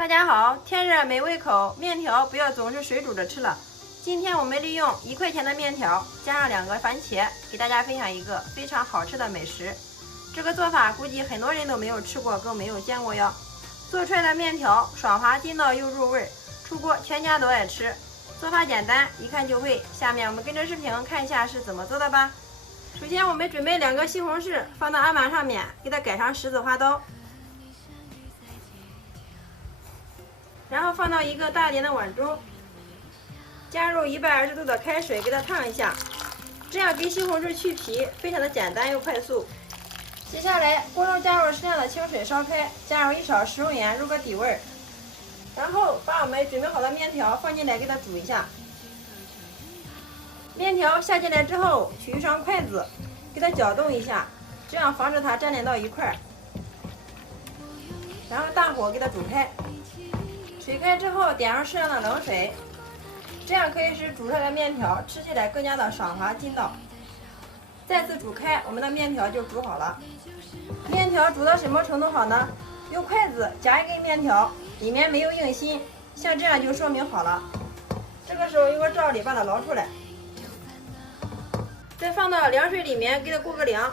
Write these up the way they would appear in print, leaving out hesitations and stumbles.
大家好，天热没胃口，面条不要总是水煮着吃了。今天我们利用1块钱的面条，加上2个番茄，给大家分享一个非常好吃的美食。这个做法估计很多人都没有吃过，更没有见过哟。做出来的面条爽滑筋道又入味，出锅全家都爱吃。做法简单，一看就会。下面我们跟着视频看一下是怎么做的吧。首先我们准备2个西红柿，放到案板上面，给它改成十字花刀。然后放到一个大点的碗中，加入120度的开水，给它烫一下，这样给西红柿去皮非常的简单又快速。接下来锅中加入适量的清水烧开，加入1勺食用盐入个底味儿，然后把我们准备好的面条放进来给它煮一下。面条下进来之后，取一双筷子给它搅动一下，这样防止它粘连到一块儿。然后大火给它煮开。水开之后，点上适量的冷水，这样可以使煮出来的面条吃起来更加的爽滑筋道。再次煮开，我们的面条就煮好了。面条煮到什么程度好呢？用筷子夹一根面条，里面没有硬心，像这样就说明好了。这个时候用个罩里把它捞出来，再放到凉水里面给它过个凉。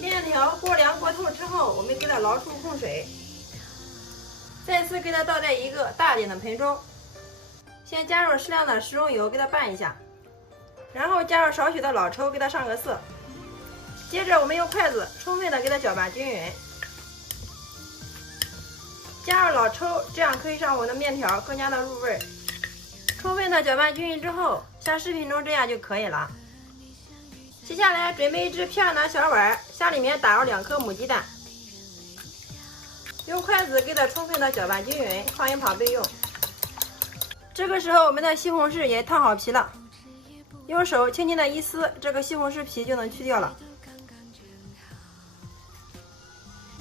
面条过凉过透之后，我们给它捞出控水。再次给它倒在一个大点的盆中，先加入适量的食用油给它拌一下，然后加入少许的老抽给它上个色。接着我们用筷子充分的给它搅拌均匀，加入老抽，这样可以让我们的面条更加的入味。充分的搅拌均匀之后，像视频中这样就可以了。接下来准备一只漂亮的小碗，下里面打入2颗母鸡蛋。用筷子给它充分的搅拌均匀，放一旁备用。这个时候我们的西红柿也烫好皮了，用手轻轻的一撕，这个西红柿皮就能去掉了。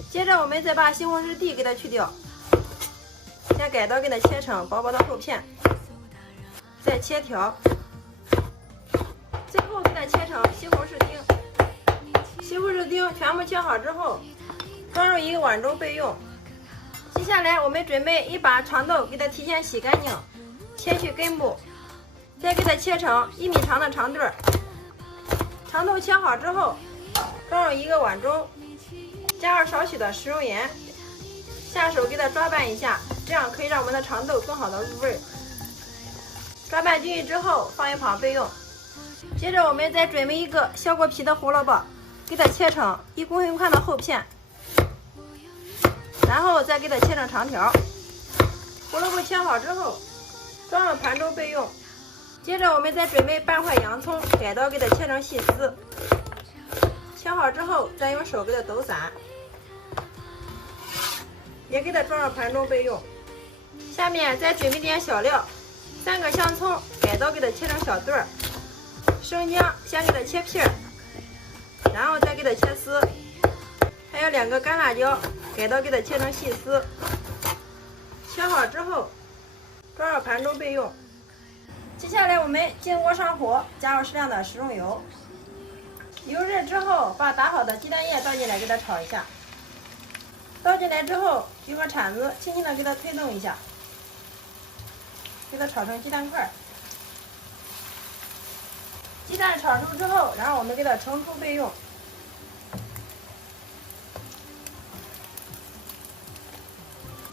接着我们再把西红柿蒂给它去掉，先改刀给它切成薄薄的厚片，再切条，最后给它切成西红柿丁。西红柿丁全部切好之后，装入一个碗中备用。接下来我们准备一把长豆，给它提前洗干净，切去根部，再给它切成1米长的长段。长豆切好之后，装入一个碗中，加入少许的食用盐，下手给它抓拌一下，这样可以让我们的长豆更好的入味。抓拌均匀之后，放一旁备用。接着我们再准备一个削过皮的胡萝卜，给它切成1公分宽的厚片。然后再给它切成长条。胡萝卜切好之后，装入盘中备用。接着我们再准备半块洋葱，改刀给它切成细丝。切好之后，再用手给它抖散，也给它装入盘中备用。下面再准备点小料，3个香葱，改刀给它切成小段儿。生姜先给它切片，然后再给它切丝。还有2个干辣椒，改刀给它切成细丝。切好之后，装入盘中备用。接下来我们进锅上火，加入适量的食用油。油热之后，把打好的鸡蛋液倒进来，给它炒一下。倒进来之后，用个铲子轻轻的给它推动一下，给它炒成鸡蛋块。鸡蛋炒熟之后，然后我们给它盛出备用。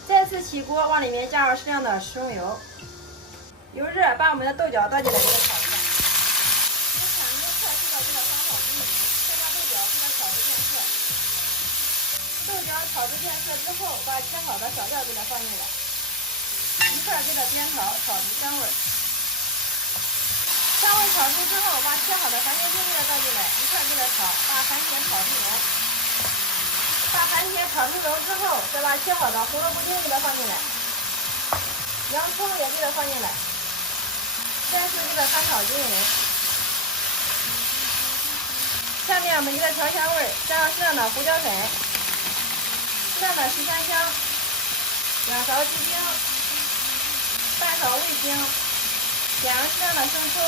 再次起锅，往里面加入适量的食用油。油热，把我们的豆角倒进来给它炒一下。用铲子快速的给它翻炒均匀，再把豆角给它炒至变色。豆角炒至变色之后，把切好的小料给它放进来，一块给它煸炒，炒出香味。香味炒出之后，把切好的番茄丁给它倒进来，一块给它炒，把番茄炒入浓。把番茄炒入浓之后，再把切好的胡萝卜丁给它放进来，洋葱也给它放进来，再次给它翻炒均匀。下面我们给它调香味，加上适量的胡椒粉，适量的十三香，2勺鸡精，半勺味精，点上适量的生抽，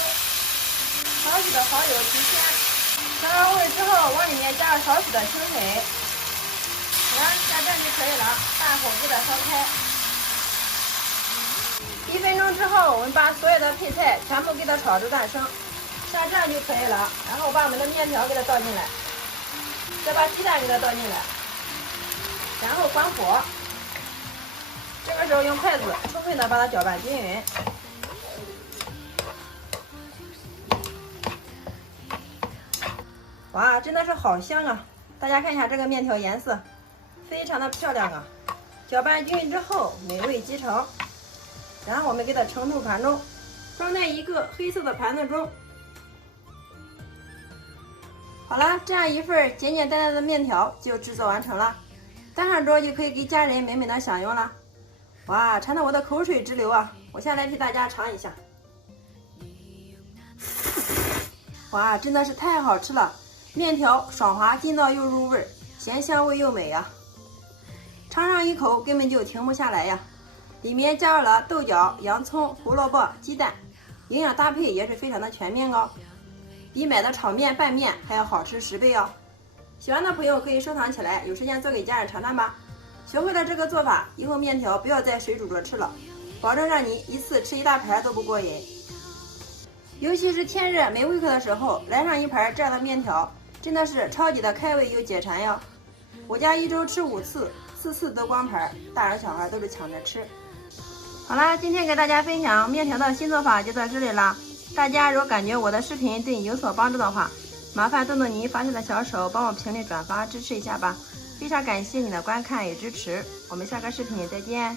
少许的蚝油提鲜。调好味之后，往里面加上少许的清水。然后下蘸就可以了，大火给它烧开。1分钟之后，我们把所有的配菜全部给它炒至断生，像这样就可以了。然后把我们的面条给它倒进来，再把鸡蛋给它倒进来，然后关火。这个时候用筷子充分的把它搅拌均匀。哇，真的是好香啊！大家看一下这个面条颜色，非常的漂亮啊！搅拌均匀之后，美味即成。然后我们给它盛入盘中，装在一个黑色的盘子中。好了，这样一份简简单单的面条就制作完成了，端上桌就可以给家人美美的享用了。哇，馋得我的口水直流啊！我先来替大家尝一下。哇，真的是太好吃了！面条爽滑筋道又入味，咸香味又美呀！尝上一口根本就停不下来呀！里面加入了豆角、洋葱、胡萝卜、鸡蛋，营养搭配也是非常的全面哦，比买的炒面、拌面还要好吃10倍哦！喜欢的朋友可以收藏起来，有时间做给家人尝尝吧。学会了这个做法，以后面条不要再水煮着吃了，保证让你一次吃一大盘都不过瘾。尤其是天热没胃口的时候，来上一盘这样的面条，真的是超级的开胃又解馋哟！我家1周吃5次，4次都光盘，大人小孩都是抢着吃。好啦，今天给大家分享面条的新做法就到这里啦。大家如果感觉我的视频对你有所帮助的话，麻烦动动您发财的小手，帮我评论转发支持一下吧。非常感谢你的观看与支持，我们下个视频再见。